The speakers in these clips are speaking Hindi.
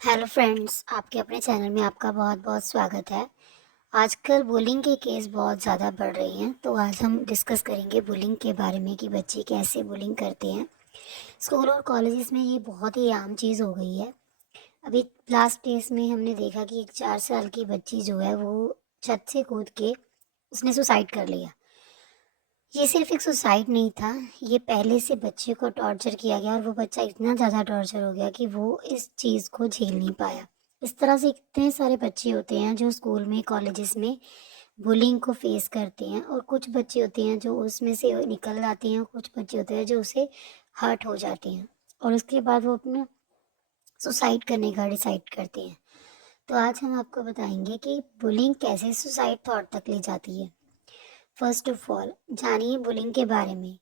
हेलो फ्रेंड्स, आपके अपने चैनल में आपका बहुत बहुत स्वागत है। आजकल बुलिंग के केस बहुत ज़्यादा बढ़ रही हैं, तो आज हम डिस्कस करेंगे बुलिंग के बारे में कि बच्चे कैसे बुलिंग करते हैं। स्कूल और कॉलेजेस में ये बहुत ही आम चीज़ हो गई है। अभी लास्ट केस में हमने देखा कि एक 4 साल की बच्ची जो है वो छत से कूद के उसने सुसाइड कर लिया। ये सिर्फ एक सुसाइड नहीं था, ये पहले से बच्चे को टॉर्चर किया गया और वो बच्चा इतना ज़्यादा टॉर्चर हो गया कि वो इस चीज़ को झेल नहीं पाया। इस तरह से इतने सारे बच्चे होते हैं जो स्कूल में, कॉलेजेस में बुलिंग को फेस करते हैं, और कुछ बच्चे होते हैं जो उसमें से निकल जाते हैं, कुछ बच्चे होते हैं जो उसे हर्ट हो जाते हैं और उसके बाद वो अपना सुसाइड करने का डिसाइड करते हैं। तो आज हम आपको बताएंगे कि बुलिंग कैसे सुसाइड थॉट तक ले जाती है। फर्स्ट ऑफ ऑल जानिए बुलिंग के बारे में,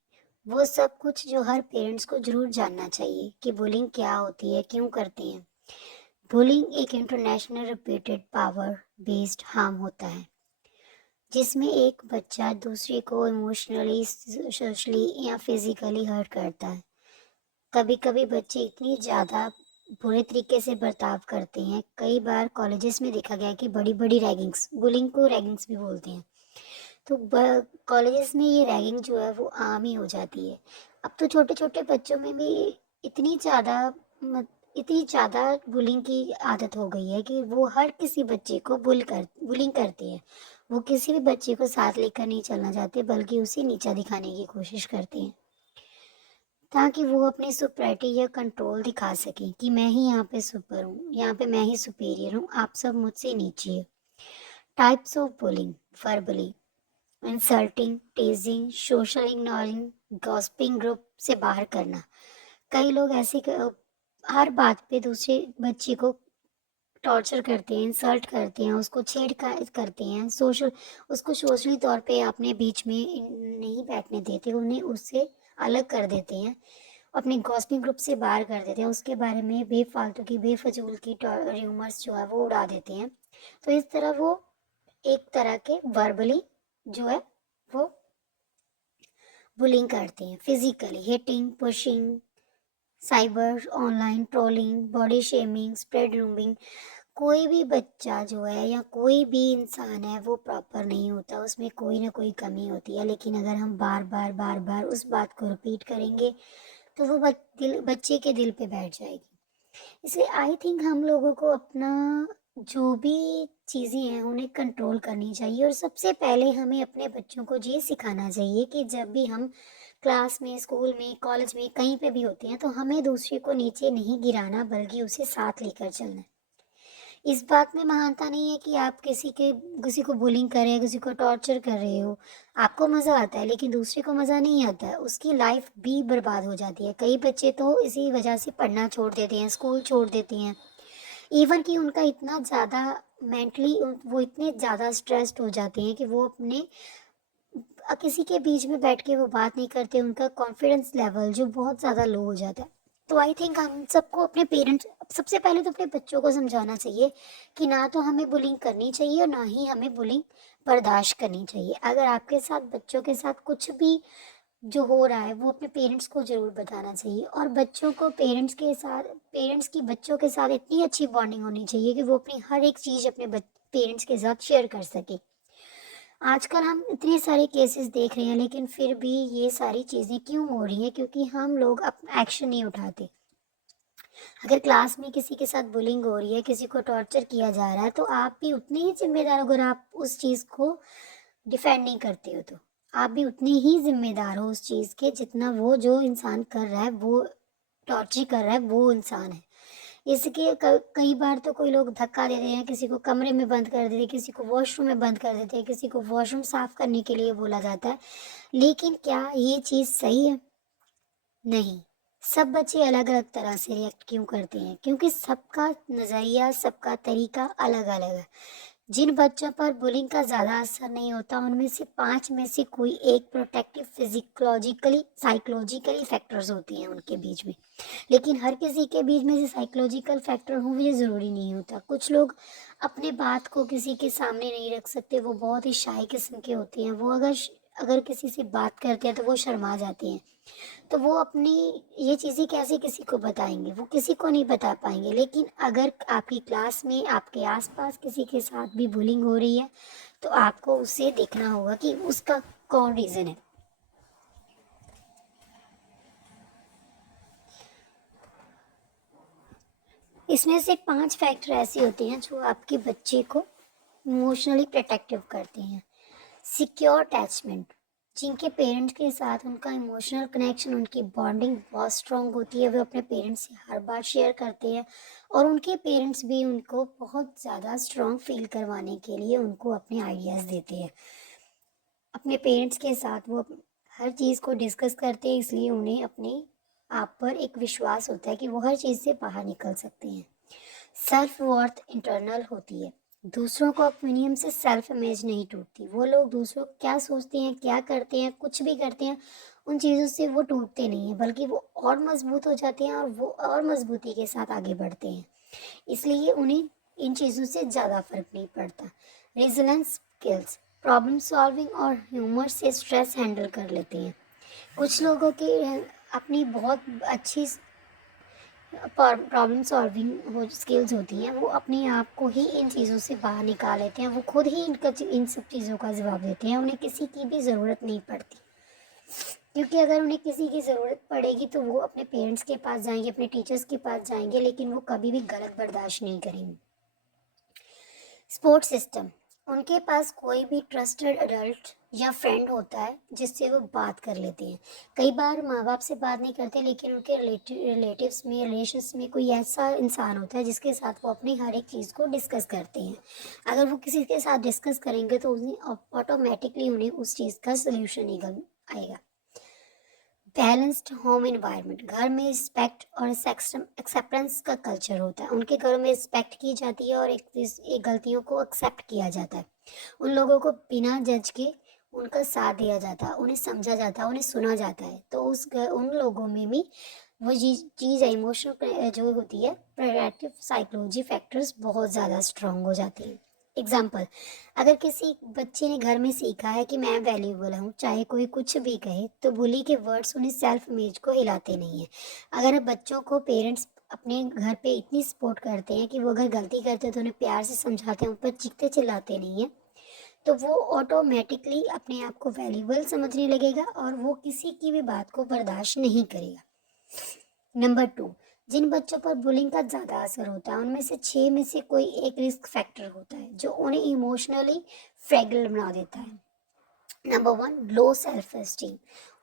वो सब कुछ जो हर पेरेंट्स को जरूर जानना चाहिए कि बुलिंग क्या होती है, क्यों करते हैं। बुलिंग एक international repeated power based harm होता है जिसमें एक बच्चा दूसरे को इमोशनली, सोशली या फिजिकली हर्ट करता है। कभी कभी बच्चे इतनी ज़्यादा बुरे तरीके से बर्ताव करते हैं, कई बार कॉलेजेस में देखा गया है कि बड़ी बड़ी रैगिंग्स, बुलिंग को रैगिंग्स भी बोलते हैं, तो कॉलेजेस में ये रैगिंग जो है वो आम ही हो जाती है। अब तो छोटे छोटे बच्चों में भी इतनी ज़्यादा इतनी ज़्यादा बुलिंग की आदत हो गई है कि वो हर किसी बच्चे को बुलिंग करती है। वो किसी भी बच्चे को साथ लेकर नहीं चलना चाहते, बल्कि उसे नीचा दिखाने की कोशिश करते हैं ताकि वो अपनी सुपरिटी या कंट्रोल दिखा सकें कि मैं ही यहाँ पे सुपर हूँ, यहाँ पे मैं ही सुपीरियर हूँ, आप सब मुझसे नीचे हो। Types of bullying: verbally insulting, टीजिंग, social ignoring, gossiping, group से बाहर करना। कई लोग हर बात पे दूसरे बच्चे को टॉर्चर करते हैं, इंसल्ट करते हैं, उसको करते हैं, उसको सोशली तौर पे अपने बीच में नहीं बैठने देते, उन्हें उससे अलग कर देते हैं, अपने गॉसिपिंग ग्रुप से बाहर कर देते हैं, उसके बारे में बेफालतू की, बेफजूल की र्यूमर्स जो है वो उड़ा देते हैं। तो इस तरह वो एक तरह के वर्बली जो है वो बुलिंग करते हैं। Physically hitting, pushing, cyber, online trolling, body shaming, spread rumouring. कोई भी बच्चा जो है या कोई भी इंसान है वो प्रॉपर नहीं होता, उसमें कोई ना कोई कमी होती है, लेकिन अगर हम बार बार उस बात को रिपीट करेंगे तो वो बच्चे के दिल पे बैठ जाएगी। इसलिए आई थिंक हम लोगों को अपना जो भी चीज़ें हैं उन्हें कंट्रोल करनी चाहिए, और सबसे पहले हमें अपने बच्चों को ये सिखाना चाहिए कि जब भी हम क्लास में, स्कूल में, कॉलेज में, कहीं पे भी होते हैं तो हमें दूसरे को नीचे नहीं गिराना, बल्कि उसे साथ लेकर चलना है। इस बात में महानता नहीं है कि आप किसी को बुलिंग कर रहे हैं, किसी को टॉर्चर कर रहे हो। आपको मज़ा आता है लेकिन दूसरे को मज़ा नहीं आता है, उसकी लाइफ भी बर्बाद हो जाती है। कई बच्चे तो इसी वजह से पढ़ना छोड़ देते हैं, स्कूल छोड़ देते हैं। इवन कि उनका इतना ज़्यादा मेंटली वो इतने ज़्यादा स्ट्रेस्ड हो जाते हैं कि वो अपने किसी के बीच में बैठ के वो बात नहीं करते, उनका कॉन्फिडेंस लेवल जो बहुत ज़्यादा लो हो जाता है। तो आई थिंक हम सबको अपने पेरेंट्स, सबसे पहले तो अपने बच्चों को समझाना चाहिए कि ना तो हमें बुलिंग करनी चाहिए और ना ही हमें बुलिंग बर्दाश्त करनी चाहिए। अगर आपके साथ, बच्चों के साथ कुछ भी जो हो रहा है वो अपने पेरेंट्स को ज़रूर बताना चाहिए, और बच्चों को पेरेंट्स की बच्चों के साथ इतनी अच्छी बॉन्डिंग होनी चाहिए कि वो अपनी हर एक चीज़ अपने पेरेंट्स के साथ शेयर कर सके। आजकल हम इतने सारे केसेस देख रहे हैं, लेकिन फिर भी ये सारी चीज़ें क्यों हो रही हैं? क्योंकि हम लोग अपना एक्शन नहीं उठाते। अगर क्लास में किसी के साथ बुलिंग हो रही है, किसी को टॉर्चर किया जा रहा है, तो आप भी उतने ही जिम्मेदार हो। अगर आप उस चीज़ को डिफेंड नहीं करते हो तो आप भी उतने ही जिम्मेदार हो उस चीज़ के, जितना वो जो इंसान कर रहा है, वो टॉर्चर कर रहा है, वो इंसान है। इसके कई बार तो कोई लोग धक्का दे देते हैं, किसी को कमरे में बंद कर देते हैं, किसी को वॉशरूम में बंद कर देते हैं, किसी को वॉशरूम साफ करने के लिए बोला जाता है। लेकिन क्या ये चीज़ सही है? नहीं। सब बच्चे अलग अलग तरह से रिएक्ट क्यों करते हैं? क्योंकि सबका नज़रिया, सबका तरीका अलग अलग है। जिन बच्चों पर बुलिंग का ज़्यादा असर नहीं होता, उनमें से 5 में से कोई एक प्रोटेक्टिव, फिजिकोलॉजिकली, साइकोलॉजिकली फैक्टर्स होते हैं उनके बीच में। लेकिन हर किसी के बीच में से साइकोलॉजिकल फैक्टर हो ये ज़रूरी नहीं होता। कुछ लोग अपने बात को किसी के सामने नहीं रख सकते, वो बहुत ही शाय किस्म के होते हैं। वो अगर किसी से बात करते हैं तो वो शर्मा जाते हैं। तो वो अपनी ये चीज़ें कैसे किसी को बताएंगे, वो किसी को नहीं बता पाएंगे। लेकिन अगर आपकी क्लास में आपके आसपास किसी के साथ भी बुलिंग हो रही है तो आपको उसे देखना होगा कि उसका कौन रीज़न है। इसमें से 5 फैक्टर ऐसे होते हैं जो आपके बच्चे को इमोशनली प्रोटेक्टिव करते हैं। सिक्योर अटैचमेंट, जिनके पेरेंट्स के साथ उनका इमोशनल कनेक्शन, उनकी बॉन्डिंग बहुत स्ट्रांग होती है, वे अपने पेरेंट्स से हर बात शेयर करते हैं और उनके पेरेंट्स भी उनको बहुत ज़्यादा स्ट्रांग फील करवाने के लिए उनको अपने आइडियाज़ देते हैं। अपने पेरेंट्स के साथ वो हर चीज़ को डिस्कस करते हैं, इसलिए उन्हें अपने आप पर एक विश्वास होता है कि वो हर चीज़ से बाहर निकल सकते हैं। सेल्फ वर्थ इंटरनल होती है। दूसरों को ओपिनियन से सेल्फ इमेज नहीं टूटती। वो लोग दूसरों क्या सोचते हैं, क्या करते हैं, कुछ भी करते हैं, उन चीज़ों से वो टूटते नहीं हैं, बल्कि वो और मजबूत हो जाते हैं और वो और मजबूती के साथ आगे बढ़ते हैं। इसलिए उन्हें इन चीज़ों से ज़्यादा फर्क नहीं पड़ता। रेजिलेंस स्किल्स, प्रॉब्लम सॉल्विंग और ह्यूमर से स्ट्रेस हैंडल कर लेते हैं। कुछ लोगों की अपनी बहुत अच्छी प्रॉब्लम सॉल्विंग वो स्किल्स होती हैं, वो अपने आप को ही इन चीज़ों से बाहर निकाल लेते हैं, वो खुद ही इन सब चीज़ों का जवाब देते हैं, उन्हें किसी की भी ज़रूरत नहीं पड़ती। क्योंकि अगर उन्हें किसी की ज़रूरत पड़ेगी तो वो अपने पेरेंट्स के पास जाएंगे, अपने टीचर्स के पास जाएंगे, लेकिन वो कभी भी गलत बर्दाश्त नहीं करेंगे। सपोर्ट सिस्टम, उनके पास कोई भी ट्रस्टेड अडल्ट या फ्रेंड होता है जिससे वो बात कर लेते हैं। कई बार माँ बाप से बात नहीं करते, लेकिन उनके रिलेटिव्स में, रिलेशंस में कोई ऐसा इंसान होता है जिसके साथ वो अपनी हर एक चीज़ को डिस्कस करते हैं। अगर वो किसी के साथ डिस्कस करेंगे तो उन्हें ऑटोमेटिकली उन्हें उस चीज़ का सोल्यूशन निकल आएगा। बैलेंस्ड होम एनवायरनमेंट, घर में रिस्पेक्ट और एक्सेप्टेंस का कल्चर होता है। उनके घरों में रिस्पेक्ट की जाती है और एक गलतियों को एक्सेप्ट किया जाता है। उन लोगों को बिना जज के उनका साथ दिया जाता है, उन्हें समझा जाता है, उन्हें सुना जाता है। तो उन लोगों में भी वो चीज़ है, इमोशनल जो होती है, प्रोएक्टिव साइकोलॉजी फैक्टर्स बहुत ज़्यादा स्ट्रांग हो जाती हैं। एग्जाम्पल, अगर किसी बच्चे ने घर में सीखा है कि मैं वैल्यूबल हूँ, चाहे कोई कुछ भी कहे, तो बुली के वर्ड्स उन्हें सेल्फ इमेज को हिलाते नहीं है। अगर बच्चों को पेरेंट्स अपने घर पे इतनी सपोर्ट करते हैं कि वो अगर गलती करते हैं तो उन्हें प्यार से समझाते हैं, उन पर चीखते चिल्लाते नहीं हैं, तो वो ऑटोमेटिकली अपने आप को वैल्यूबल समझने लगेगा और वो किसी की भी बात को बर्दाश्त नहीं करेगा। नंबर 2, जिन बच्चों पर बुलिंग का ज़्यादा असर होता है उनमें से 6 में से कोई एक रिस्क फैक्टर होता है जो उन्हें इमोशनली फ्रेगल बना देता है। नंबर 1, लो सेल्फ एस्टीम,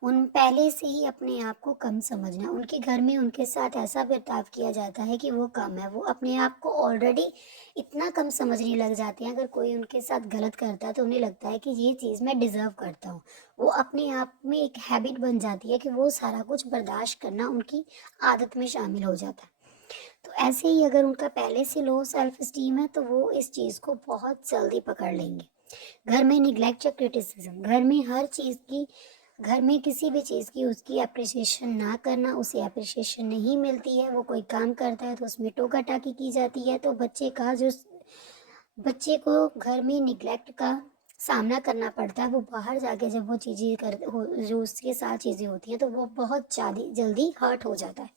उन पहले से ही अपने आप को कम समझना। उनके घर में उनके साथ ऐसा बर्ताव किया जाता है कि वो कम है, वो अपने आप को ऑलरेडी इतना कम समझने लग जाते हैं। अगर कोई उनके साथ गलत करता है तो उन्हें लगता है कि ये चीज़ मैं डिज़र्व करता हूँ। वो अपने आप में एक हैबिट बन जाती है कि वो सारा कुछ बर्दाश्त करना उनकी आदत में शामिल हो जाता है। तो ऐसे ही अगर उनका पहले से लो सेल्फ एस्टीम है तो वो इस चीज़ को बहुत जल्दी पकड़ लेंगे। घर में निग्लेक्ट या क्रिटिसिज्म, घर में किसी भी चीज़ की उसकी अप्रिसिएशन ना करना, उसे अप्रिसिएशन नहीं मिलती है, वो कोई काम करता है तो उसमें टोका टाकी की जाती है, तो बच्चे को घर में निग्लेक्ट का सामना करना पड़ता है। वो बाहर जाके जब वो चीज़ें जो उसके साथ चीज़ें होती हैं तो वो बहुत ज़्यादा जल्दी हर्ट हो जाता है।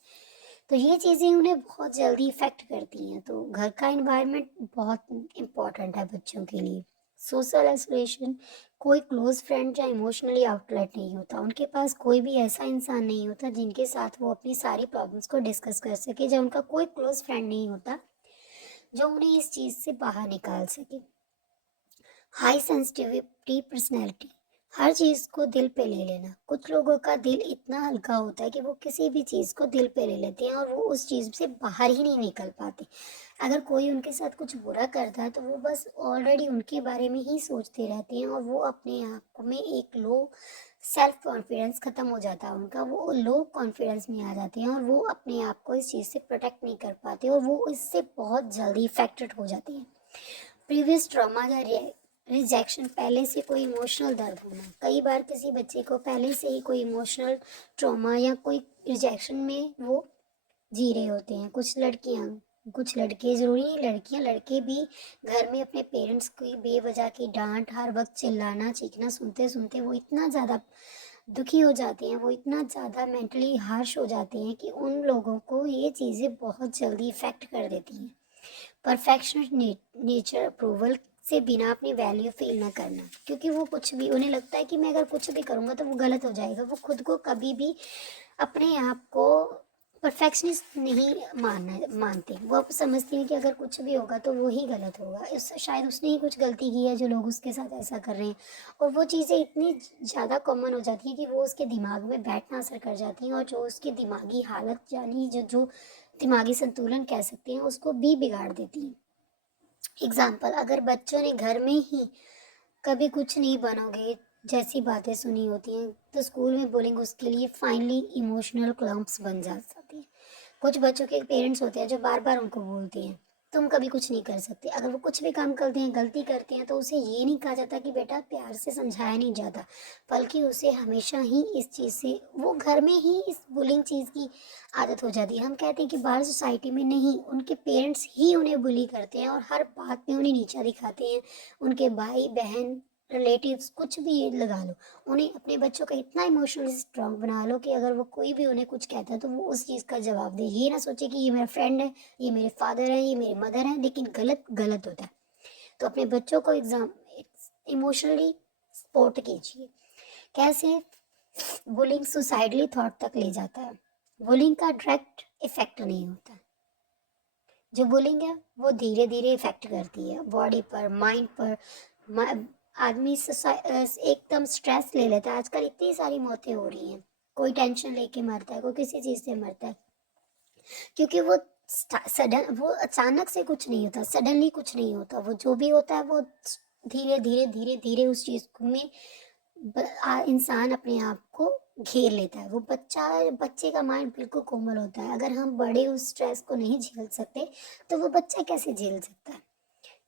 तो ये चीज़ें उन्हें बहुत जल्दी इफ़ेक्ट करती हैं। तो घर का एनवायरनमेंट बहुत इम्पॉर्टेंट है बच्चों के लिए। सोशल आइसोलेशन, कोई क्लोज फ्रेंड या इमोशनली आउटलेट नहीं होता, उनके पास कोई भी ऐसा इंसान नहीं होता जिनके साथ वो अपनी सारी प्रॉब्लम्स को डिस्कस कर सके, जब उनका कोई क्लोज फ्रेंड नहीं होता जो उन्हें इस चीज़ से बाहर निकाल सके। हाई सेंसिटिविटी पर्सनैलिटी, हर चीज़ को दिल पे ले लेना। कुछ लोगों का दिल इतना हल्का होता है कि वो किसी भी चीज़ को दिल पे ले लेते हैं और वो उस चीज़ से बाहर ही नहीं निकल पाते। अगर कोई उनके साथ कुछ बुरा करता है तो वो बस ऑलरेडी उनके बारे में ही सोचते रहते हैं और वो अपने आप में एक लो सेल्फ कॉन्फिडेंस ख़त्म हो जाता है उनका, वो लो कॉन्फिडेंस में आ जाते हैं और वो अपने आप को इस चीज़ से प्रोटेक्ट नहीं कर पाते और वो इससे बहुत जल्दी इफेक्टेड हो जाते हैं। प्रीवियस ट्रॉमा या रिजेक्शन, पहले से कोई इमोशनल दर्द होना। कई बार किसी बच्चे को पहले से ही कोई इमोशनल ट्रॉमा या कोई रिजेक्शन में वो जी रहे होते हैं। कुछ लड़के, ज़रूरी नहीं लड़कियां, लड़के भी घर में अपने पेरेंट्स की बेवजह की डांट, हर वक्त चिल्लाना चीखना सुनते सुनते वो इतना ज़्यादा दुखी हो जाते हैं, वो इतना ज़्यादा मेंटली हार्श हो जाते हैं कि उन लोगों को ये चीज़ें बहुत जल्दी इफ़ेक्ट कर देती हैं। परफेक्शनिस्ट नेचर अप्रूवल से बिना अपनी वैल्यू फील ना करना, क्योंकि वो कुछ भी उन्हें लगता है कि मैं अगर कुछ भी करूँगा तो वो गलत हो जाएगा। वो खुद को कभी भी अपने आप को परफेक्शनिस्ट नहीं मानते। वो समझती हैं कि अगर कुछ भी होगा तो वो ही गलत होगा, शायद उसने ही कुछ गलती की है जो लोग उसके साथ ऐसा कर रहे हैं। और वो चीज़ें इतनी ज़्यादा कॉमन हो जाती है कि वो उसके दिमाग में बैठना असर कर जाती हैं, और जो उसकी दिमागी हालत यानी जो जो दिमागी संतुलन कह सकते हैं उसको भी बिगाड़ देती हैं। एग्जाम्पल, अगर बच्चों ने घर में ही कभी कुछ नहीं बनोगे जैसी बातें सुनी होती हैं, तो स्कूल में बुलिंग उसके लिए फाइनली इमोशनल क्लम्प्स बन जा सकती है। कुछ बच्चों के पेरेंट्स होते हैं जो बार बार उनको बोलते हैं तुम कभी कुछ नहीं कर सकते। अगर वो कुछ भी काम करते हैं, गलती करते हैं, तो उसे ये नहीं कहा जाता कि बेटा, प्यार से समझाया नहीं जाता, बल्कि उसे हमेशा ही इस चीज़ से, वो घर में ही इस बुलिंग चीज़ की आदत हो जाती है। हम कहते हैं कि बाहर सोसाइटी में नहीं, उनके पेरेंट्स ही उन्हें बुली करते हैं और हर बात में उन्हें नीचा दिखाते हैं। उनके भाई बहन, रिलेटिव्स, कुछ भी लगा लो, उन्हें अपने बच्चों का इतना इमोशनली स्ट्रांग बना लो कि अगर वो कोई भी उन्हें कुछ कहता है तो वो उस चीज़ का जवाब दे। ये ना सोचे कि ये मेरा फ्रेंड है, ये मेरे फादर है, ये मेरे मदर है, लेकिन गलत गलत होता है। तो अपने बच्चों को इमोशनली सपोर्ट कीजिए। कैसे? बुलिंग सुसाइडली थॉट तक ले जाता है। बुलिंग का डायरेक्ट इफेक्ट नहीं होता। जो बुलिंग है वो धीरे धीरे इफेक्ट करती है बॉडी पर, माइंड पर। आदमी एकदम स्ट्रेस ले लेता है। आजकल इतनी सारी मौतें हो रही हैं, कोई टेंशन लेके मरता है, कोई किसी चीज़ से मरता है, क्योंकि वो सडन, वो अचानक से कुछ नहीं होता, सडनली कुछ नहीं होता। वो जो भी होता है वो धीरे धीरे धीरे धीरे उस चीज़ में इंसान अपने आप को घेर लेता है। वो बच्चे का माइंड बिल्कुल कोमल होता है। अगर हम बड़े उस स्ट्रेस को नहीं झेल सकते तो वो बच्चा कैसे झेल सकता है?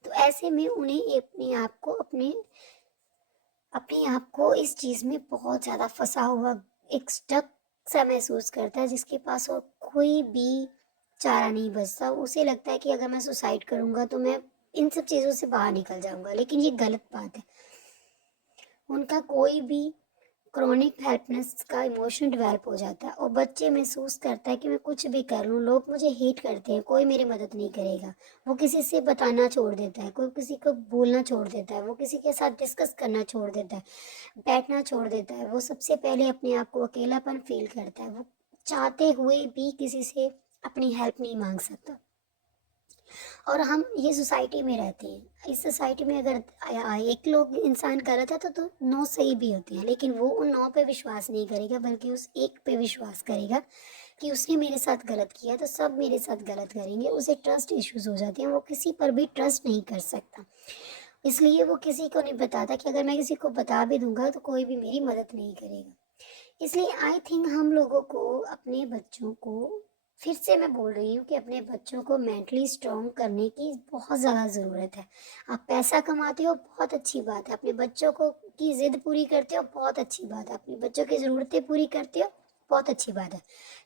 तो ऐसे में उन्हें अपने आप को इस चीज़ में बहुत ज़्यादा फंसा हुआ, एक स्टक सा महसूस करता है, जिसके पास और कोई भी चारा नहीं बचता। उसे लगता है कि अगर मैं सुसाइड करूँगा तो मैं इन सब चीज़ों से बाहर निकल जाऊँगा, लेकिन ये गलत बात है। उनका कोई भी क्रॉनिक हेल्पलेस का इमोशन डेवलप हो जाता है और बच्चे महसूस करता है कि मैं कुछ भी कर लूँ, लोग मुझे हेट करते हैं, कोई मेरी मदद नहीं करेगा। वो किसी से बताना छोड़ देता है, कोई किसी को बोलना छोड़ देता है, वो किसी के साथ डिस्कस करना छोड़ देता है, बैठना छोड़ देता है। वो सबसे पहले अपने आप को अकेलापन फील करता है। वो चाहते हुए भी किसी से अपनी हेल्प नहीं मांग सकता। और हम ये सोसाइटी में रहते हैं, इस सोसाइटी में अगर एक लोग इंसान गलत है तो 9 सही भी होते हैं, लेकिन वो उन 9 पे विश्वास नहीं करेगा, बल्कि उस एक पे विश्वास करेगा कि उसने मेरे साथ गलत किया तो सब मेरे साथ गलत करेंगे। उसे ट्रस्ट इश्यूज हो जाते हैं, वो किसी पर भी ट्रस्ट नहीं कर सकता। इसलिए वो किसी को नहीं बताता कि अगर मैं किसी को बता भी दूंगा तो कोई भी मेरी मदद नहीं करेगा। इसलिए आई थिंक हम लोगों को अपने बच्चों को, फिर से मैं बोल रही हूँ कि अपने बच्चों को मेंटली स्ट्रॉन्ग करने की बहुत ज़्यादा ज़रूरत है। आप पैसा कमाते हो, बहुत अच्छी बात है। अपने बच्चों को की ज़िद पूरी करते हो, बहुत अच्छी बात है। अपने बच्चों की ज़रूरतें पूरी करते हो, बहुत अच्छी बात है।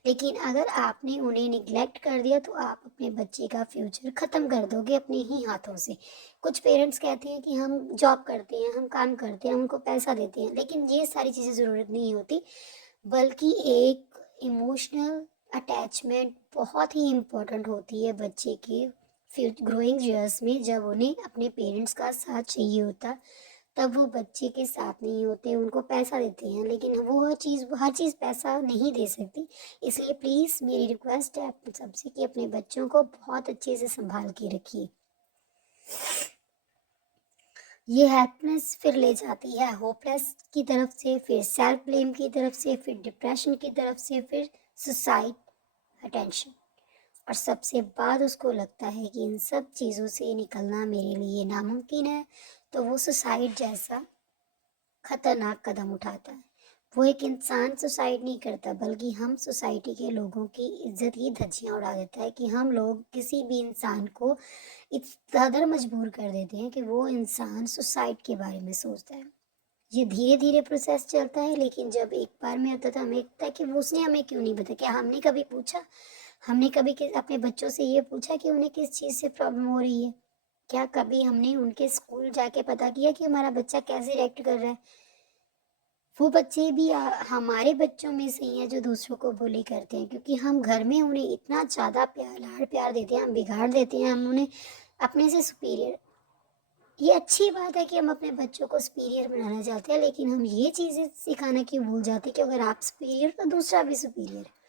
लेकिन अगर आपने उन्हें निग्लेक्ट कर दिया तो आप अपने बच्चे का फ्यूचर ख़त्म कर दोगे अपने ही हाथों से। कुछ पेरेंट्स कहते हैं कि हम जॉब करते हैं, हम काम करते हैं, उनको पैसा देते हैं, लेकिन ये सारी चीज़ें ज़रूरत नहीं होती, बल्कि एक इमोशनल अटैचमेंट बहुत ही इम्पोर्टेंट होती है बच्चे के ग्रोइंग ईयर्स में। जब उन्हें अपने पेरेंट्स का साथ चाहिए होता, तब वो बच्चे के साथ नहीं होते, उनको पैसा देते हैं, लेकिन वो हर चीज़ पैसा नहीं दे सकती। इसलिए प्लीज़ मेरी रिक्वेस्ट है आप सबसे कि अपने बच्चों को बहुत अच्छे से संभाल के रखिए। ये हैप्पीनेस फिर ले जाती है होपलेस की तरफ से, फिर सेल्फ ब्लेम की तरफ से, फिर डिप्रेशन की तरफ से, फिर सुसाइड अटेंशन। और सबसे बाद उसको लगता है कि इन सब चीज़ों से निकलना मेरे लिए नामुमकिन है, तो वो सुसाइड जैसा खतरनाक कदम उठाता है। वो एक इंसान सुसाइड नहीं करता, बल्कि हम सोसाइटी के लोगों की इज्जत ही धज्जियां उड़ा देता है कि हम लोग किसी भी इंसान को इस कदर मजबूर कर देते हैं कि वो इंसान सुसाइड के बारे में सोचता है। ये धीरे धीरे प्रोसेस चलता है, लेकिन जब एक बार में होता है तो हमें लगता है कि वो उसने हमें क्यों नहीं बताया। क्या हमने कभी पूछा? हमने कभी अपने बच्चों से ये पूछा कि उन्हें किस चीज़ से प्रॉब्लम हो रही है? क्या कभी हमने उनके स्कूल जाके पता किया कि हमारा बच्चा कैसे रिएक्ट कर रहा है? वो बच्चे भी हमारे बच्चों में से ही हैं जो दूसरों को बुली करते हैं, क्योंकि हम घर में उन्हें इतना ज़्यादा प्यार लाड़ प्यार देते हैं, हम बिगाड़ देते हैं, हम उन्हें अपने से सुपीरियर। ये अच्छी बात है कि हम अपने बच्चों को सुपीरियर बनाना चाहते हैं, लेकिन हम ये चीज़ें सिखाना क्यों भूल जाते हैं कि अगर आप सुपीरियर तो दूसरा भी सुपीरियर है।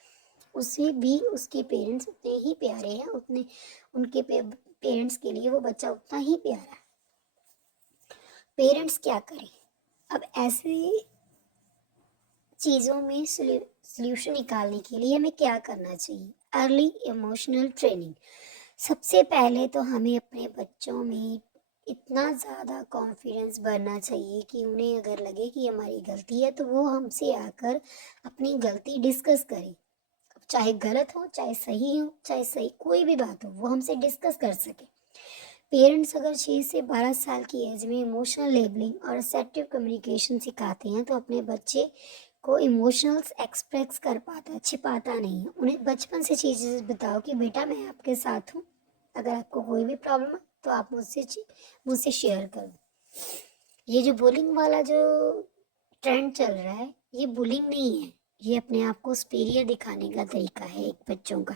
उसे भी उसके पेरेंट्स उतने ही प्यारे हैं, उतने उनके पेरेंट्स के लिए वो बच्चा उतना ही प्यारा है। पेरेंट्स क्या करें अब ऐसे चीज़ों में सॉल्यूशन निकालने के लिए? हमें क्या करना चाहिए? Early emotional training. सबसे पहले तो हमें अपने बच्चों में इतना ज़्यादा कॉन्फिडेंस भरना चाहिए कि उन्हें अगर लगे कि हमारी गलती है तो वो हमसे आकर अपनी गलती डिस्कस करें। चाहे गलत हो, चाहे सही हो, चाहे सही कोई भी बात हो, वो हमसे डिस्कस कर सके। पेरेंट्स अगर 6 से 12 साल की एज में इमोशनल लेबलिंग और असर्टिव कम्युनिकेशन सिखाते हैं तो अपने बच्चे को इमोशंस एक्सप्रेस कर पाता है, छिपाता नहीं है। उन्हें बचपन से चीज़ें बताओ कि बेटा मैं आपके साथ हूँ, अगर आपको कोई भी प्रॉब्लम है तो आप मुझसे शेयर करो। ये जो बुलिंग वाला जो ट्रेंड चल रहा है, ये बुलिंग नहीं है, ये अपने आप को सुपीरियर दिखाने का तरीका है एक बच्चों का।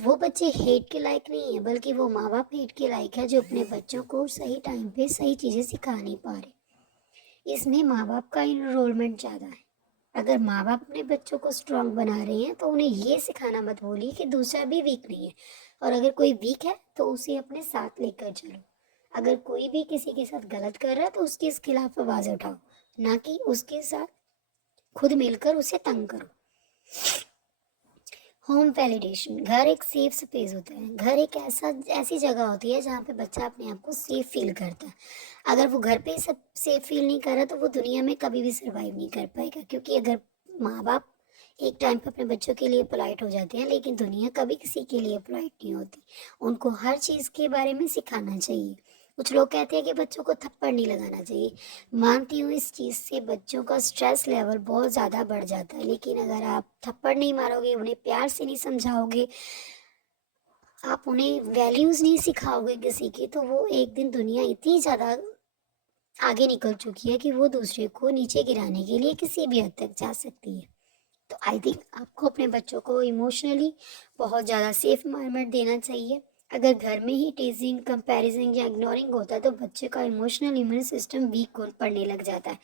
वो बच्चे हेट के लायक नहीं है, बल्कि वो माँ बाप हेट के लायक है जो अपने बच्चों को सही टाइम पे सही चीज़ें सिखा नहीं पा रहे। इसमें माँ बाप का इनरोलमेंट ज़्यादा है। अगर माँ बाप अपने बच्चों को स्ट्रांग बना रहे हैं तो उन्हें ये सिखाना मत भूलिए कि दूसरा भी वीक नहीं है, और अगर कोई वीक है तो उसे अपने साथ लेकर चलो। अगर कोई भी किसी के साथ गलत कर रहा है तो उसके खिलाफ आवाज़ उठाओ, ना कि उसके साथ खुद मिलकर उसे तंग करो। Home validation. घर एक सेफ स्पेस होता है। घर एक ऐसी जगह होती है जहाँ पे बच्चा अपने आप को सेफ फील करता है। अगर वो घर पे सब सेफ फील नहीं कर रहा तो वो दुनिया में कभी भी सरवाइव नहीं कर पाएगा, क्योंकि अगर माँ बाप एक टाइम पे अपने बच्चों के लिए पोलाइट हो जाते हैं, लेकिन दुनिया कभी किसी के लिए पोलाइट नहीं होती। उनको हर चीज़ के बारे में सिखाना चाहिए। कुछ लोग कहते हैं कि बच्चों को थप्पड़ नहीं लगाना चाहिए। मानती हूँ इस चीज़ से बच्चों का स्ट्रेस लेवल बहुत ज़्यादा बढ़ जाता है, लेकिन अगर आप थप्पड़ नहीं मारोगे, उन्हें प्यार से नहीं समझाओगे, आप उन्हें वैल्यूज़ नहीं सिखाओगे किसी की, तो वो एक दिन दुनिया इतनी ज़्यादा आगे निकल चुकी है कि वो दूसरे को नीचे गिराने के लिए किसी भी हद तक जा सकती है। तो आई थिंक आपको अपने बच्चों को इमोशनली बहुत ज़्यादा सेफ एनवायरनमेंट देना चाहिए। अगर घर में ही टीजिंग, कंपैरिजन या इग्नोरिंग होता है तो बच्चे का इमोशनल इम्यून सिस्टम वीक हो पड़ने लग जाता है।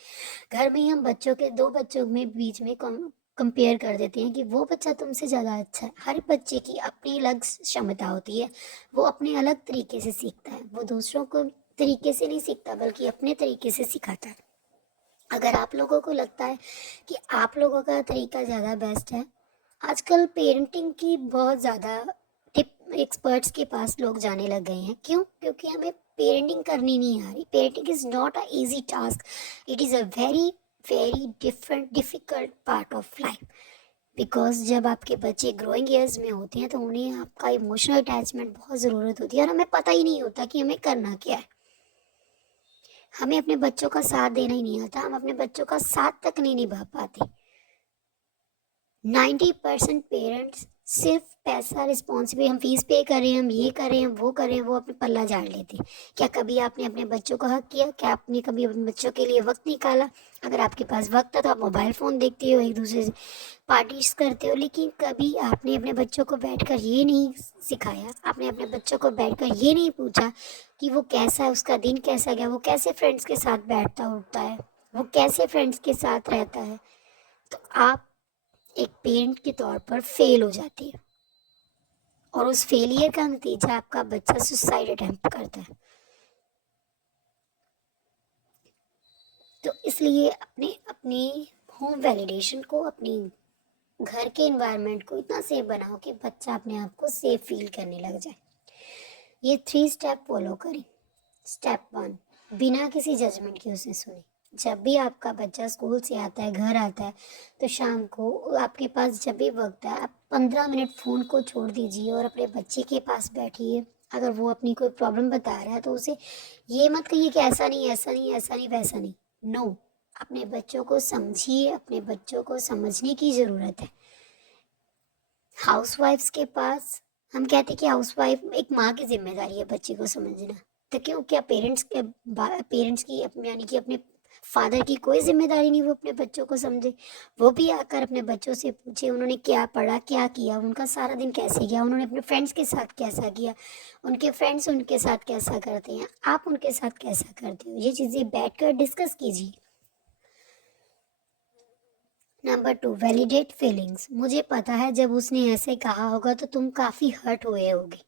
घर में ही हम बच्चों के दो बच्चों में बीच में कंपेयर कर देते हैं कि वो बच्चा तुमसे ज़्यादा अच्छा है। हर बच्चे की अपनी अलग क्षमता होती है, वो अपने अलग तरीके से सीखता है। वो दूसरों को तरीके से नहीं सीखता, बल्कि अपने तरीके से सिखाता है। अगर आप लोगों को लगता है कि आप लोगों का तरीका ज़्यादा बेस्ट है, आजकल पेरेंटिंग की बहुत ज़्यादा टिप एक्सपर्ट्स के पास लोग जाने लग गए हैं। क्यों? क्योंकि हमें पेरेंटिंग करनी नहीं आ रही। Parenting is not a easy task, it is a very very difficult part of life. Because जब आपके बच्चे ग्रोइंग ईयर्स में होते हैं तो उन्हें आपका इमोशनल अटैचमेंट बहुत ज़रूरत होती है, और हमें पता ही नहीं होता कि हमें करना क्या है। हमें अपने बच्चों का साथ देना ही नहीं आता, हम अपने बच्चों का साथ तक नहीं निभा पाते। 90% पेरेंट्स सिर्फ पैसा रिस्पॉन्सिबल, हम फीस पे कर रहे हैं, हम ये कर रहे हैं, वो कर रहे हैं, वो अपने पल्ला झाड़ लेते हैं। क्या कभी आपने अपने बच्चों का हक किया? क्या आपने कभी अपने बच्चों के लिए वक्त निकाला? अगर आपके पास वक्त था तो आप मोबाइल फ़ोन देखते हो, एक दूसरे से पार्टीज करते हो, लेकिन कभी आपने अपने बच्चों को बैठकर ये नहीं सिखाया, आपने अपने बच्चों को बैठकर ये नहीं पूछा कि वो कैसा है, उसका दिन कैसा गया, वो कैसे फ्रेंड्स के साथ बैठता उठता है, वो कैसे फ्रेंड्स के साथ रहता है। तो आप एक पेरेंट के तौर पर फेल हो जाती है, और उस फेलियर का नतीजा आपका बच्चा सुसाइड अटेम्प्ट करता है। तो इसलिए अपने अपने होम वैलिडेशन को, अपनी घर के एनवायरनमेंट को इतना सेफ बनाओ कि बच्चा अपने आप को सेफ फील करने लग जाए। ये 3 स्टेप फॉलो करें। स्टेप 1, बिना किसी जजमेंट के उसे सुने। जब भी आपका बच्चा स्कूल से आता है, घर आता है, तो शाम को आपके पास जब भी वक्त है, आप 15 मिनट फ़ोन को छोड़ दीजिए और अपने बच्चे के पास बैठिए। अगर वो अपनी कोई प्रॉब्लम बता रहा है तो उसे ये मत कहिए कि ऐसा नहीं, ऐसा नहीं, ऐसा नहीं, वैसा नहीं। नो, अपने बच्चों को समझिए, अपने बच्चों को समझने की ज़रूरत है। हाउसवाइफ्स के पास, हम कहते हैं कि हाउसवाइफ एक माँ की जिम्मेदारी है बच्चे को समझना। तो क्यों, क्या पेरेंट्स की यानी कि अपने फादर की कोई जिम्मेदारी नहीं वो अपने बच्चों को समझे। वो भी आकर अपने बच्चों से पूछे उन्होंने क्या पढ़ा, क्या किया, उनका सारा दिन कैसे गया, उन्होंने अपने फ्रेंड्स के साथ कैसा किया, उनके फ्रेंड्स उनके साथ कैसा करते हैं, आप उनके साथ कैसा करते हो, ये चीज़ें बैठकर डिस्कस कीजिए। Number 2, validate feelings. मुझे पता है जब उसने ऐसे कहा होगा तो तुम काफ़ी हर्ट हुए होगे।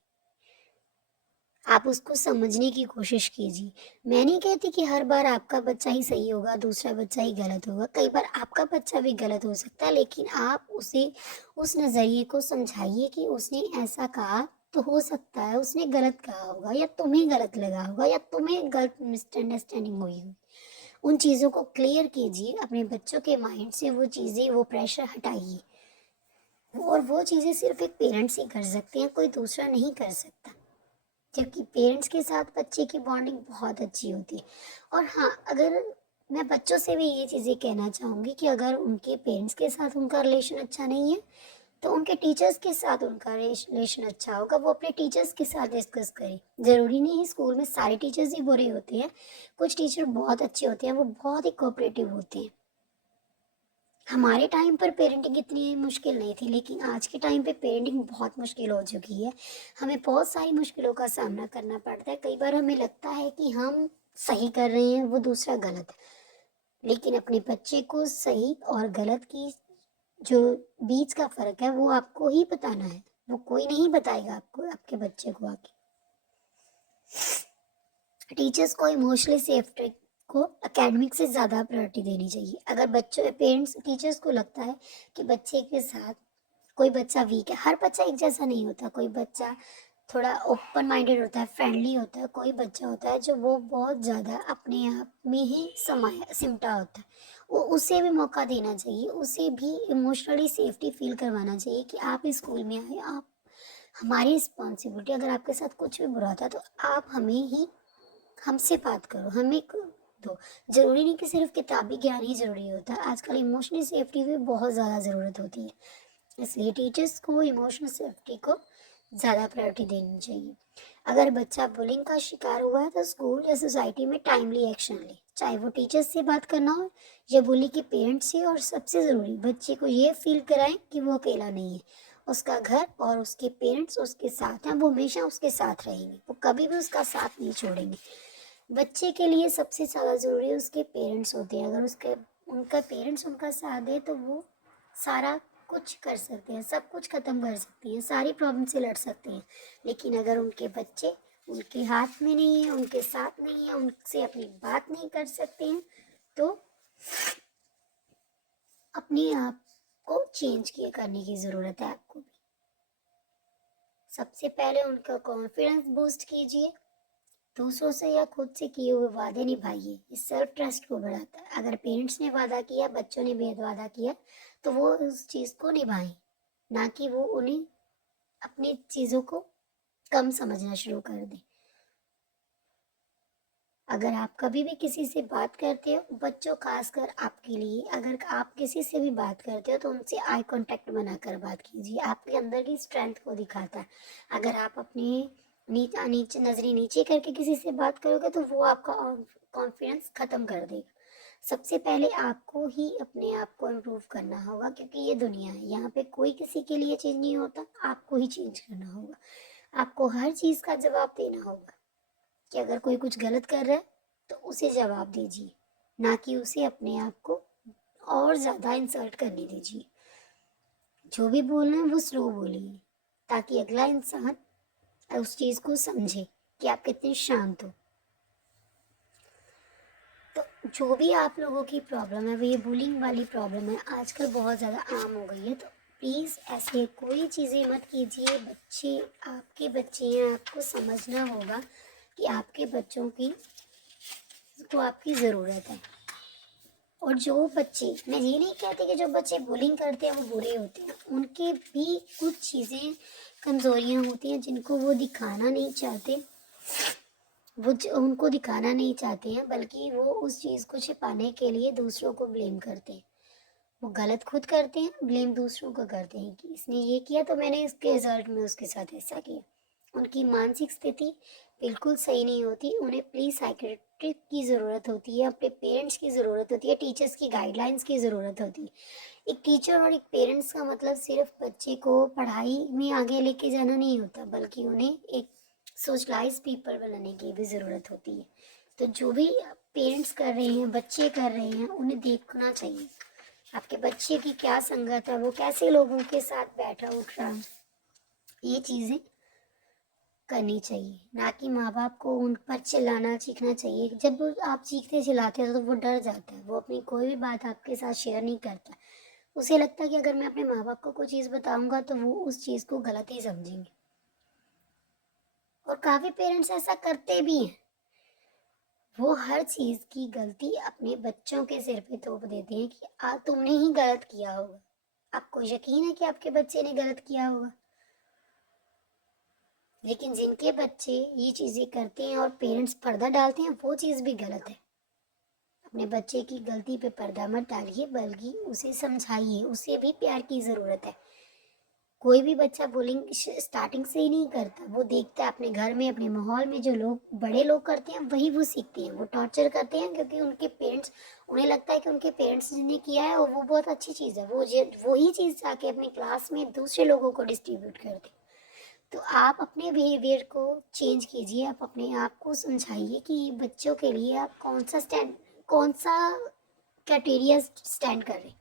आप उसको समझने की कोशिश कीजिए। मैं नहीं कहती कि हर बार आपका बच्चा ही सही होगा, दूसरा बच्चा ही गलत होगा। कई बार आपका बच्चा भी गलत हो सकता है, लेकिन आप उसे उस नज़रिए को समझाइए कि उसने ऐसा कहा तो हो सकता है उसने गलत कहा होगा, या तुम्हें गलत लगा होगा, या तुम्हें गलत मिसअंडरस्टैंडिंग हुई होगी। उन चीज़ों को क्लियर कीजिए अपने बच्चों के माइंड से, वो चीज़ें, वो प्रेशर हटाइए। और वो चीज़ें सिर्फ एक पेरेंट्स ही कर सकते हैं, कोई दूसरा नहीं कर सकता। जबकि पेरेंट्स के साथ बच्चे की बॉन्डिंग बहुत अच्छी होती है। और हाँ, अगर मैं बच्चों से भी ये चीज़ें कहना चाहूँगी कि अगर उनके पेरेंट्स के साथ उनका रिलेशन अच्छा नहीं है तो उनके टीचर्स के साथ उनका रिलेशन अच्छा होगा, वो अपने टीचर्स के साथ डिस्कस करें। ज़रूरी नहीं है स्कूल में सारे टीचर्स ही बुरे होते हैं, कुछ टीचर बहुत अच्छे होते हैं, वो बहुत ही कोऑपरेटिव होते हैं। हमारे टाइम पर पेरेंटिंग इतनी मुश्किल नहीं थी, लेकिन आज के टाइम पे पेरेंटिंग बहुत मुश्किल हो चुकी है। हमें बहुत सारी मुश्किलों का सामना करना पड़ता है। कई बार हमें लगता है कि हम सही कर रहे हैं, वो दूसरा गलत है। लेकिन अपने बच्चे को सही और गलत की जो बीच का फ़र्क है वो आपको ही बताना है। वो कोई नहीं बताएगा आपको, आपके बच्चे को आके। टीचर्स को इमोशनली सेफ्टी को एकेडमिक से ज़्यादा प्रायोरिटी देनी चाहिए। अगर बच्चों पेरेंट्स टीचर्स को लगता है कि बच्चे के साथ कोई बच्चा वीक है, हर बच्चा एक जैसा नहीं होता, कोई बच्चा थोड़ा ओपन माइंडेड होता है, फ्रेंडली होता है, कोई बच्चा होता है जो वो बहुत ज़्यादा अपने आप में ही समाया सिमटा होता है। वो उसे भी मौका देना चाहिए, उसे भी इमोशनली सेफ्टी फील करवाना चाहिए कि आप इस स्कूल में आए, आप हमारी रिस्पॉन्सिबिलिटी, अगर आपके साथ कुछ भी बुरा होता है तो आप हमें ही हमसे बात करो, हमें दो। ज़रूरी नहीं कि सिर्फ किताबी ज्ञान ही ज़रूरी होता है, आजकल इमोशनल सेफ्टी भी बहुत ज़्यादा ज़रूरत होती है। इसलिए टीचर्स को इमोशनल सेफ्टी को ज़्यादा प्रायोरिटी देनी चाहिए। अगर बच्चा बुलिंग का शिकार हुआ है तो स्कूल या सोसाइटी में टाइमली एक्शन ले, चाहे वो टीचर्स से बात करना हो या बुली के पेरेंट्स से। और सबसे ज़रूरी, बच्चे को ये फील कराएं कि वो अकेला नहीं है, उसका घर और उसके पेरेंट्स उसके साथ हैं, वो हमेशा उसके साथ रहेंगे, वो कभी भी उसका साथ नहीं छोड़ेंगे। बच्चे के लिए सबसे ज़्यादा ज़रूरी उसके पेरेंट्स होते हैं। अगर उसके उनका पेरेंट्स उनका साथ दे तो वो सारा कुछ कर सकते हैं, सब कुछ ख़त्म कर सकती हैं, सारी प्रॉब्लम से लड़ सकते हैं। लेकिन अगर उनके बच्चे उनके हाथ में नहीं है, उनके साथ नहीं है, उनसे अपनी बात नहीं कर सकते हैं, तो अपने आप को चेंज किए करने की ज़रूरत है आपको भी। सबसे पहले उनका कॉन्फिडेंस बूस्ट कीजिए, दूसरों से या खुद से किए हुए वादे निभाइए, ये सेल्फ ट्रस्ट को बढ़ाता है। अगर पेरेंट्स ने वादा किया, बच्चों ने भी वादा किया, तो वो उस चीज़ को निभाएं, ना कि वो उन्हें अपनी चीज़ों को कम समझना शुरू कर दें। अगर आप कभी भी किसी से बात करते हो, बच्चों खासकर आपके लिए, अगर आप किसी से भी बात करते हो तो उनसे आई कांटेक्ट बनाकर बात कीजिए, आपके अंदर की स्ट्रेंथ को दिखाता है। अगर आप अपनी नीचे नजरें नीचे करके किसी से बात करोगे तो वो आपका कॉन्फिडेंस खत्म कर देगा। सबसे पहले आपको ही अपने आप को इम्प्रूव करना होगा, क्योंकि ये दुनिया है, यहाँ पे कोई किसी के लिए चेंज नहीं होता, आपको ही चेंज करना होगा। आपको हर चीज़ का जवाब देना होगा कि अगर कोई कुछ गलत कर रहा है तो उसे जवाब दीजिए, ना कि उसे अपने आप को और ज़्यादा इंसल्ट करने दीजिए। जो भी बोलना है वो स्लो बोलिए, ताकि अगला इंसान उस चीज़ को समझे कि आप कितने शांत हो। तो जो भी आप लोगों की प्रॉब्लम है, वो ये बुलिंग वाली प्रॉब्लम है, आजकल बहुत ज़्यादा आम हो गई है, तो प्लीज़ ऐसे कोई चीज़ें मत कीजिए। बच्चे आपके बच्चे हैं, आपको समझना होगा कि आपके बच्चों की को आपकी ज़रूरत है। और जो बच्चे, मैं ये नहीं कहती कि जो बच्चे बुलिंग करते हैं वो बुरे होते हैं, उनके भी कुछ चीज़ें कमज़ोरियाँ होती हैं जिनको वो दिखाना नहीं चाहते, उनको दिखाना नहीं चाहते हैं, बल्कि वो उस चीज़ को छिपाने के लिए दूसरों को ब्लेम करते हैं। वो गलत खुद करते हैं, ब्लेम दूसरों को करते हैं कि इसने ये किया तो मैंने इसके रिजल्ट में उसके साथ ऐसा किया। उनकी मानसिक स्थिति बिल्कुल सही नहीं होती, उन्हें प्लीज़ साइकियाट्रिस्ट की ज़रूरत होती है, अपने पेरेंट्स की ज़रूरत होती है, टीचर्स की गाइडलाइंस की ज़रूरत होती है। एक टीचर और एक पेरेंट्स का मतलब सिर्फ बच्चे को पढ़ाई में आगे लेके जाना नहीं होता, बल्कि उन्हें एक सोशलाइज पीपल बनाने की भी ज़रूरत होती है। तो जो भी पेरेंट्स कर रहे हैं, बच्चे कर रहे हैं, उन्हें देखना चाहिए आपके बच्चे की क्या संगत है, वो कैसे लोगों के साथ बैठा उठ रहा है। ये चीज़ें करनी चाहिए, ना कि माँ बाप को उन पर चिल्लाना सीखना चाहिए। जब आप चीखते चिल्लाते हो तो वो डर जाता है, वो अपनी कोई भी बात आपके साथ शेयर नहीं करता। उसे लगता है कि अगर मैं अपने माँ बाप को कोई चीज़ बताऊंगा तो वो उस चीज़ को गलत ही समझेंगे। और काफ़ी पेरेंट्स ऐसा करते भी हैं, वो हर चीज़ की गलती अपने बच्चों के सिर पे थोप देते हैं कि तुमने ही गलत किया होगा। आपको यकीन है कि आपके बच्चे ने गलत किया होगा? लेकिन जिनके बच्चे ये चीज़ें करते हैं और पेरेंट्स पर्दा डालते हैं, वो चीज़ भी गलत है। अपने बच्चे की गलती पे पर्दा मत डालिए, बल्कि उसे समझाइए, उसे भी प्यार की ज़रूरत है। कोई भी बच्चा बुलिंग स्टार्टिंग से ही नहीं करता, वो देखता है अपने घर में, अपने माहौल में जो लोग बड़े लोग करते हैं वही वो सीखते हैं। वो टॉर्चर करते हैं क्योंकि उनके पेरेंट्स, उन्हें लगता है कि उनके पेरेंट्स ने किया है और वो बहुत अच्छी चीज़ है, वो वही चीज़ जाके अपनी क्लास में दूसरे लोगों को डिस्ट्रीब्यूट करते हैं। तो आप अपने बिहेवियर को चेंज कीजिए, आप अपने आप को समझाइए कि बच्चों के लिए आप कौन सा क्राइटेरिया स्टैंड कर रहे हैं,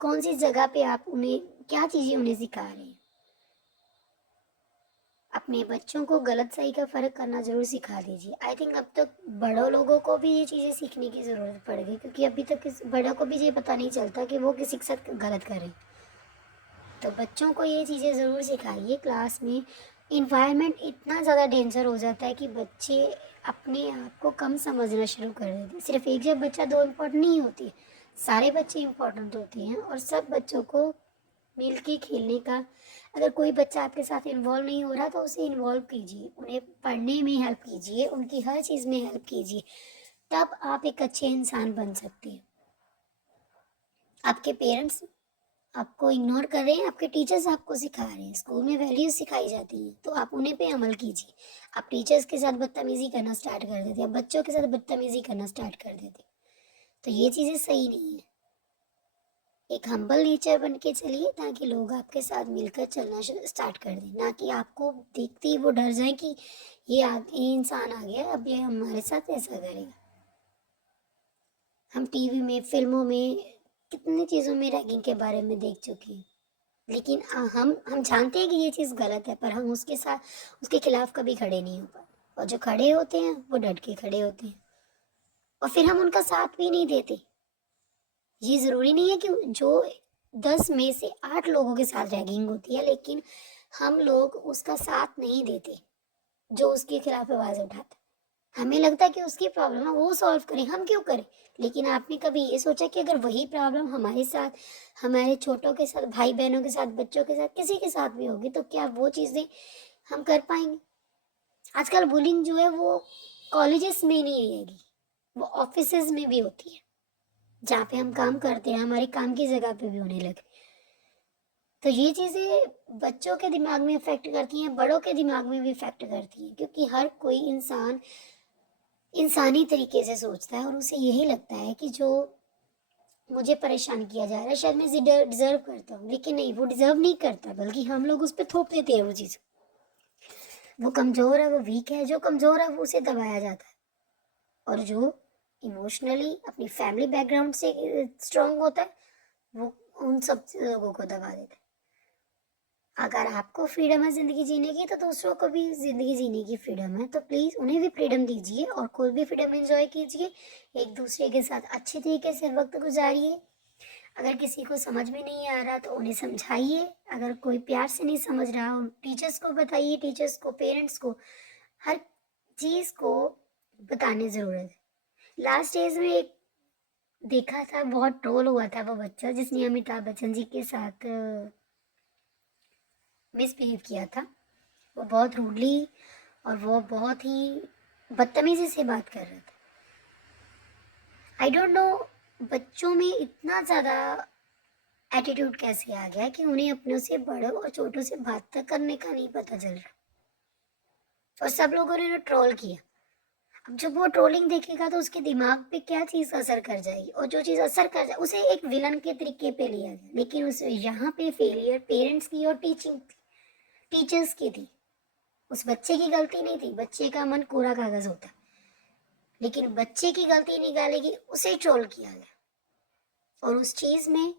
कौन सी जगह पे आप उन्हें क्या चीज़ें उन्हें सिखा रहे हैं। अपने बच्चों को गलत सही का फ़र्क करना ज़रूर सिखा दीजिए। आई थिंक अब तक बड़ों लोगों को भी ये चीज़ें सीखने की ज़रूरत पड़ गई, क्योंकि अभी तक बड़ों को भी ये पता नहीं चलता कि वो किसी के साथ गलत करें। तो बच्चों को ये चीज़ें ज़रूर सिखाइए। क्लास में इन्वायरमेंट इतना ज़्यादा डेंजर हो जाता है कि बच्चे अपने आप को कम समझना शुरू कर देते हैं। सिर्फ एक जब बच्चा दो इम्पोर्टेंट नहीं होती, सारे बच्चे इम्पोर्टेंट होते हैं और सब बच्चों को मिल के खेलने का, अगर कोई बच्चा आपके साथ इन्वॉल्व नहीं हो रहा तो उसे इन्वॉल्व कीजिए, उन्हें पढ़ने में हेल्प कीजिए, उनकी हर चीज़ में हेल्प कीजिए, तब आप एक अच्छे इंसान बन सकते हैं। आपके पेरेंट्स आपको इग्नोर कर रहे हैं, आपके टीचर्स आपको सिखा रहे हैं, स्कूल में वैल्यूज सिखाई जाती हैं, तो आप उन्हें पे अमल कीजिए। आप टीचर्स के साथ बदतमीजी करना स्टार्ट कर देते हैं, बच्चों के साथ बदतमीजी करना स्टार्ट कर देते हैं, तो ये चीज़ें सही नहीं है। एक हम्बल नेचर बन के चलिए ताकि लोग आपके साथ मिलकर चलना स्टार्ट कर दें, ना कि आपको देखते ही वो डर जाए कि ये इंसान आ गया, अब ये हमारे साथ ऐसा करेगा। हम टीवी में, फिल्मों में, कितनी चीज़ों में रैगिंग के बारे में देख चुके हैं, लेकिन हम जानते हैं कि ये चीज़ गलत है, पर हम उसके खिलाफ कभी खड़े नहीं हो पाते। और जो खड़े होते हैं वो डट के खड़े होते हैं, और फिर हम उनका साथ भी नहीं देते। ये ज़रूरी नहीं है कि जो 10 में से 8 लोगों के साथ रैगिंग होती है, लेकिन हम लोग उसका साथ नहीं देते जो उसके खिलाफ आवाज़ उठाता है। हमें लगता है कि उसकी प्रॉब्लम है वो सॉल्व करें, हम क्यों करें। लेकिन आपने कभी ये सोचा कि अगर वही प्रॉब्लम हमारे साथ, हमारे छोटों के साथ, भाई बहनों के साथ, बच्चों के साथ, किसी के साथ भी होगी, तो क्या वो चीज़ें हम कर पाएंगे? आजकल बुलिंग जो है वो कॉलेजेस में नहीं रहेगी, वो ऑफिसेज में भी होती है, जहाँ पे हम काम करते हैं, हमारे काम की जगह पे भी होने लगे। तो ये चीज़ें बच्चों के दिमाग में इफ़ेक्ट करती हैं, बड़ों के दिमाग में भी इफ़ेक्ट करती हैं, क्योंकि हर कोई इंसान इंसानी तरीके से सोचता है और उसे यही लगता है कि जो मुझे परेशान किया जा रहा है शायद मैं डिज़र्व करता हूँ, लेकिन नहीं, वो डिज़र्व नहीं करता, बल्कि हम लोग उस पर थोप देते हैं वो चीज़। वो कमज़ोर है, वो वीक है, जो कमज़ोर है वो उसे दबाया जाता है, और जो इमोशनली अपनी फैमिली बैकग्राउंड से स्ट्रांग होता है वो उन सब लोगों को दबा देता है। अगर आपको फ्रीडम है ज़िंदगी जीने की, तो दूसरों को भी ज़िंदगी जीने की फ्रीडम है, तो प्लीज़ उन्हें भी फ्रीडम दीजिए और खुद भी फ्रीडम एंजॉय कीजिए। एक दूसरे के साथ अच्छे तरीके से वक्त गुजारिए। अगर किसी को समझ में नहीं आ रहा तो उन्हें समझाइए, अगर कोई प्यार से नहीं समझ रहा टीचर्स को बताइए, टीचर्स को, पेरेंट्स को, हर चीज़ को बताने ज़रूरत है। लास्ट डेज में एक देखा था, बहुत ट्रोल हुआ था वो बच्चा जिसने अमिताभ बच्चन जी के साथ मिसबिहेव किया था। वो बहुत रूडली और वो बहुत ही बदतमीजी से बात कर रहा था। आई डोंट नो बच्चों में इतना ज़्यादा एटीट्यूड कैसे आ गया कि उन्हें अपनों से बड़ों और छोटों से बात तक करने का नहीं पता चल रहा। और सब लोगों ने ट्रोल किया। अब जब वो ट्रोलिंग देखेगा तो उसके दिमाग पे क्या चीज़ असर कर जाएगी, और जो चीज़ असर कर जाए उसे एक विलन के तरीके पे लिया गया, लेकिन उस यहाँ पे फेलियर पेरेंट्स की और टीचर्स की थी। उस बच्चे की गलती नहीं थी, बच्चे का मन कोरा कागज होता है, लेकिन बच्चे की गलती निकालेगी उसे ट्रोल किया गया। और उस चीज़ में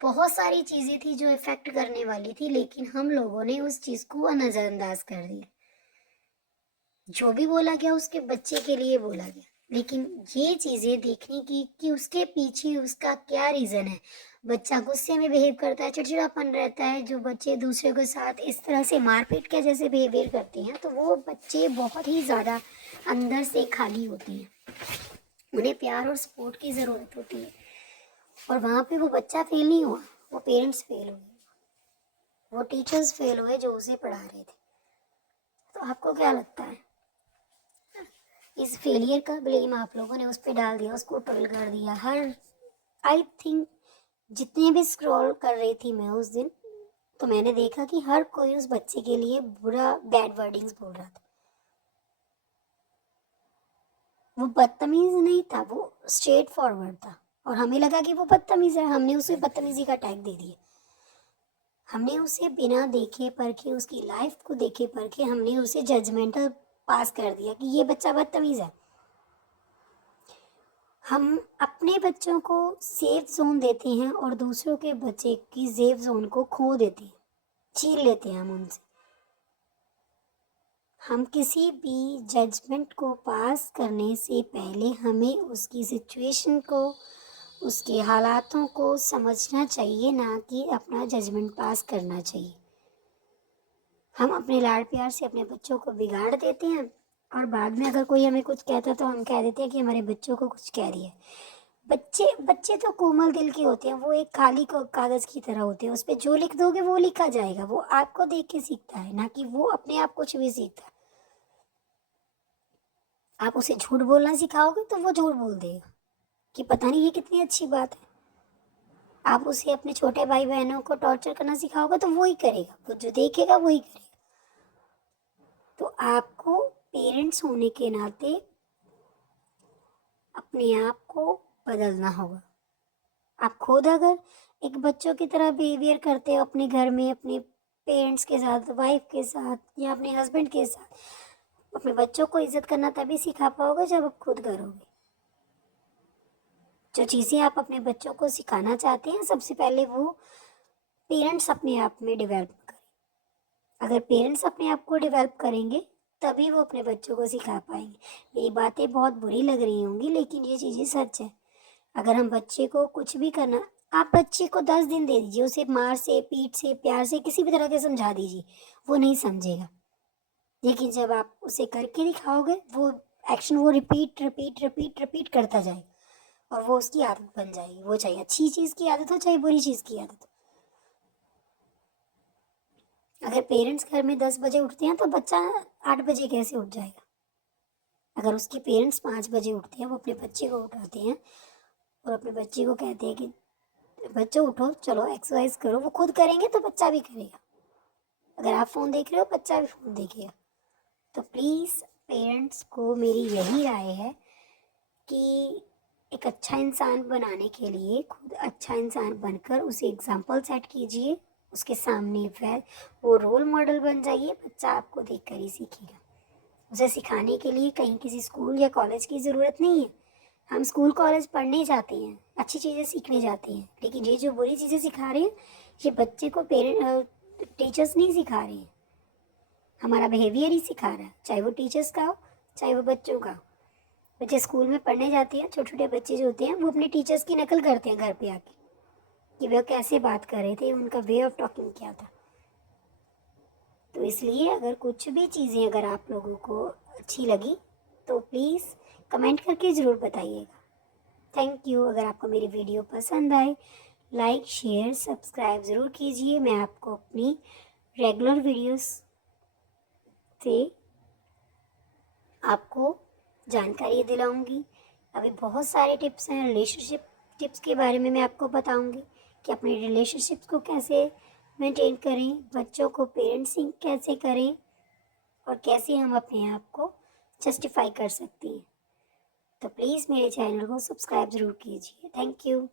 बहुत सारी चीज़ें थी जो इफेक्ट करने वाली थी, लेकिन हम लोगों ने उस चीज़ को नज़रअंदाज कर दिया। जो भी बोला गया उसके बच्चे के लिए बोला गया, लेकिन ये चीज़ें देखने की कि उसके पीछे उसका क्या रीज़न है। बच्चा गुस्से में बिहेव करता है, चिड़चिड़ापन रहता है, जो बच्चे दूसरे के साथ इस तरह से मारपीट के जैसे बिहेवियर करते हैं, तो वो बच्चे बहुत ही ज़्यादा अंदर से खाली होते हैं। उन्हें प्यार और सपोर्ट की ज़रूरत होती है, और वहाँ पे वो बच्चा फेल नहीं हुआ, वो पेरेंट्स फेल हुए, वो टीचर्स फेल हुए जो उसे पढ़ा रहे थे। तो आपको क्या लगता है? इस फेलियर का ब्लेम आप लोगों ने उस पर डाल दिया, उसको ट्रोल कर दिया। हर आई थिंक जितने भी स्क्रॉल कर रही थी मैं उस दिन, तो मैंने देखा कि हर कोई उस बच्चे के लिए बुरा बैड वर्डिंग्स बोल रहा था। वो बदतमीज नहीं था, वो स्ट्रेट फॉरवर्ड था, और हमें लगा कि वो बदतमीज है, हमने उसे बदतमीजी का टैग दे दिया। हमने उसे बिना देखे परखे, उसकी लाइफ को देखे परखे, हमने उसे जजमेंटल पास कर दिया कि ये बच्चा बदतमीज है। हम अपने बच्चों को सेफ जोन देते हैं और दूसरों के बच्चे की सेफ जोन को खो देते हैं, छीन लेते हैं हम उनसे। हम किसी भी जजमेंट को पास करने से पहले हमें उसकी सिचुएशन को, उसके हालातों को समझना चाहिए, ना कि अपना जजमेंट पास करना चाहिए। हम अपने लाड प्यार से अपने बच्चों को बिगाड़ देते हैं, और बाद में अगर कोई हमें कुछ कहता है तो हम कह देते हैं कि हमारे बच्चों को कुछ कह दिया है। बच्चे बच्चे तो कोमल दिल के होते हैं, वो एक खाली कागज की तरह होते हैं, उस पर जो लिख दोगे वो लिखा जाएगा। वो आपको देख के सीखता है, ना कि वो अपने आप कुछ भी सीखता है। आप उसे झूठ बोलना सिखाओगे तो वो झूठ बोल देगा कि पता नहीं ये कितनी अच्छी बात है। आप उसे अपने छोटे भाई बहनों को टॉर्चर करना सिखाओगे तो वो ही करेगा, वो जो देखेगा वही करेगा। तो आपको पेरेंट्स होने के नाते अपने आप को बदलना होगा। आप खुद अगर एक बच्चों की तरह बिहेवियर करते हो अपने घर में, अपने पेरेंट्स के साथ, वाइफ के साथ, या अपने हस्बैंड के साथ, अपने बच्चों को इज्जत करना तभी सिखा पाओगे जब आप खुद करोगे। जो चीज़ें आप अपने बच्चों को सिखाना चाहते हैं, सबसे पहले वो पेरेंट्स अपने आप में डेवलप करें। अगर पेरेंट्स अपने आप को डेवलप करेंगे तभी वो अपने बच्चों को सिखा पाएंगे। मेरी बातें बहुत बुरी लग रही होंगी, लेकिन ये चीज़ें सच है। अगर हम बच्चे को कुछ भी करना, आप बच्चे को 10 दिन दे दीजिए, उसे मार से, पीट से, प्यार से, किसी भी तरह के समझा दीजिए, वो नहीं समझेगा। लेकिन जब आप उसे करके दिखाओगे, वो एक्शन वो रिपीट रिपीट रिपीट रिपीट करता जाएगा, और वो उसकी आदत बन जाएगी। वो चाहे अच्छी चीज़ की आदत हो, चाहे बुरी चीज़ की आदत हो। अगर पेरेंट्स घर में 10 बजे उठते हैं तो बच्चा 8 बजे कैसे उठ जाएगा? अगर उसके पेरेंट्स 5 बजे उठते हैं, वो अपने बच्चे को उठाते हैं और अपने बच्चे को कहते हैं कि बच्चों उठो, चलो एक्सरसाइज करो, वो खुद करेंगे तो बच्चा भी करेगा। अगर आप फ़ोन देख रहे हो, बच्चा भी फ़ोन देखेगा। तो प्लीज़ पेरेंट्स को मेरी यही राय है कि एक अच्छा इंसान बनाने के लिए खुद अच्छा इंसान बनकर उसे एग्जाम्पल सेट कीजिए, उसके सामने फिर वो रोल मॉडल बन जाइए। बच्चा आपको देखकर ही सीखेगा। उसे सिखाने के लिए कहीं किसी स्कूल या कॉलेज की ज़रूरत नहीं है। हम स्कूल कॉलेज पढ़ने जाते हैं, अच्छी चीज़ें सीखने जाते हैं, लेकिन ये जो बुरी चीज़ें सिखा रहे हैं, ये बच्चे को टीचर्स नहीं सिखा रहे हैं, हमारा बिहेवियर ही सिखा रहा है, चाहे वो टीचर्स का हो, चाहे वो बच्चों का हो। बच्चे स्कूल में पढ़ने जाते हैं, छोटे छोटे बच्चे जो होते हैं वो अपने टीचर्स की नकल करते हैं घर पे आके, कि वह कैसे बात कर रहे थे, उनका वे ऑफ टॉकिंग क्या था। तो इसलिए अगर कुछ भी चीज़ें अगर आप लोगों को अच्छी लगी तो प्लीज़ कमेंट करके ज़रूर बताइएगा। Thank you. अगर आपको मेरी वीडियो पसंद आए, लाइक शेयर सब्सक्राइब ज़रूर कीजिए। मैं आपको अपनी रेगुलर वीडियोस से आपको जानकारी दिलाऊंगी। अभी बहुत सारे टिप्स हैं, रिलेशनशिप टिप्स के बारे में मैं आपको बताऊंगी कि अपने रिलेशनशिप्स को कैसे मेंटेन करें, बच्चों को पेरेंट्सिंग कैसे करें, और कैसे हम अपने आप को जस्टिफाई कर सकते हैं। तो प्लीज़ मेरे चैनल को सब्सक्राइब ज़रूर कीजिए। Thank you.